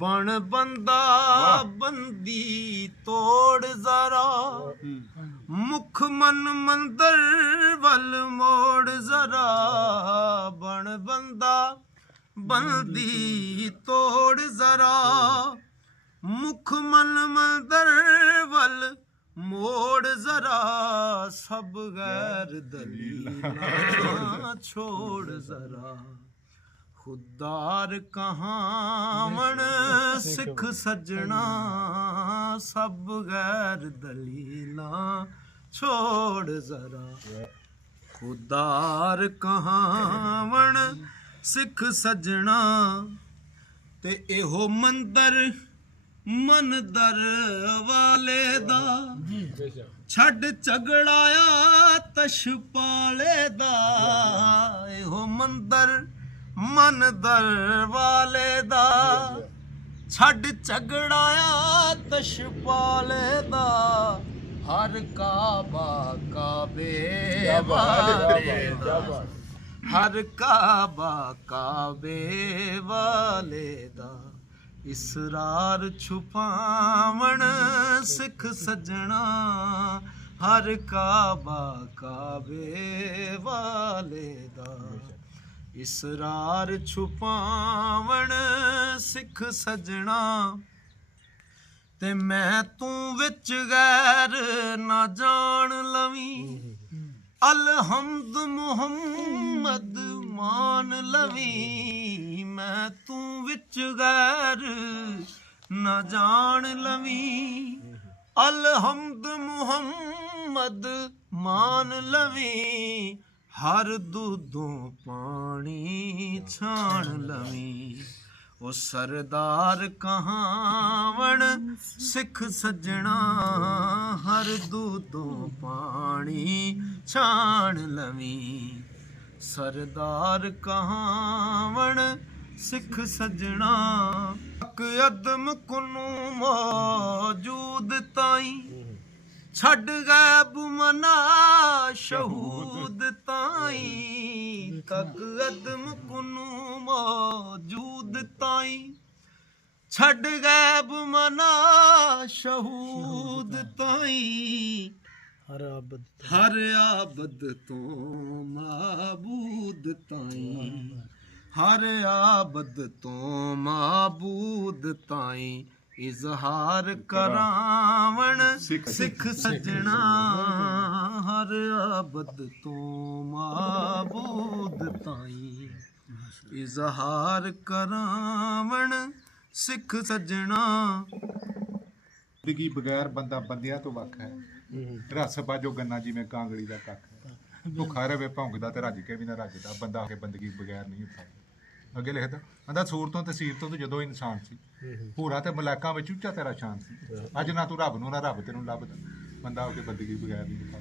बन बंदा बंदी तोड़ जरा मुख मन मंदर वल मोड़ जरा बन बंदा बंदी तोड़ जरा मुख मन मंदर वल मोड़ जरा सब गैर दलीला छोड़ जरा खुदार कहाँ मन सिख सजना सब गैर दलीला छोड़ जरा खुदार कहाँ मन सिख सजना ते एहो मंदर मनदर वाले दा छड़ झगड़ाया तशपाले दा एहो मंदर मनदर वाले दा छड़ झगड़ाया तशपाले दा हर काबा काबे वाले दा हर काबा काबे वाले दा इसरार छुपावण सिख सजना हर काबा काबे वाले दा इसरार छुपावण सिख सजना ते मैं तू विच गैर ना जान लवी अलहम्द मुहम्मद मान लवी मैं तू विच गैर न जान लवी अलहम्द मुहम्मद मान लवी हर दूधों पानी छान लवी ओ सरदार कहावण सिख सजना हर दूधों पानी छान लवी सरदार कहावण सिख सजना अदम कुनू मौजूद ताई छड़ गैब मना शहूद ताई तक अदम कुनू मौजूद ताई छड़ गैब मना शहूद ताई हर आबद तो माबूद ताई हर आबद तो माबूद ताई इजहार करावण सिख सजना हर आबद तो माबूद ताई इजहार करावण सिख सजना जिंदगी बगैर बंदा बंदियां तो वख है रस बाजो गन्ना जिवें कांगड़ी दा कख है भुखा रवे भौंकदा ते रज के भी ना रजदा बंदा के बंदगी बगैर नहीं ਹੁੰਦਾ ਅੱਗੇ ਲਿਖਦਾ ਕਹਿੰਦਾ ਸੂਰ ਤੋਂ ਤਸੀਰ ਤੋਂ ਜਦੋਂ ਇਨਸਾਨ ਸੀ ਹੋਰਾਂ ਤੇ ਮਲਾਇਕਾਂ ਵਿੱਚ ਉੱਚਾ ਤੇਰਾ ਸ਼ਾਨ ਸੀ ਅੱਜ ਨਾ ਤੂੰ ਰੱਬ ਨੂੰ ਨਾ ਰੱਬ ਤੈਨੂੰ ਲੱਭਦਾ ਬੰਦਾ ਹੋ ਕੇ ਬੰਦਗੀ ਬਗੈਰ ਨਹੀਂ ਦਿਖਾ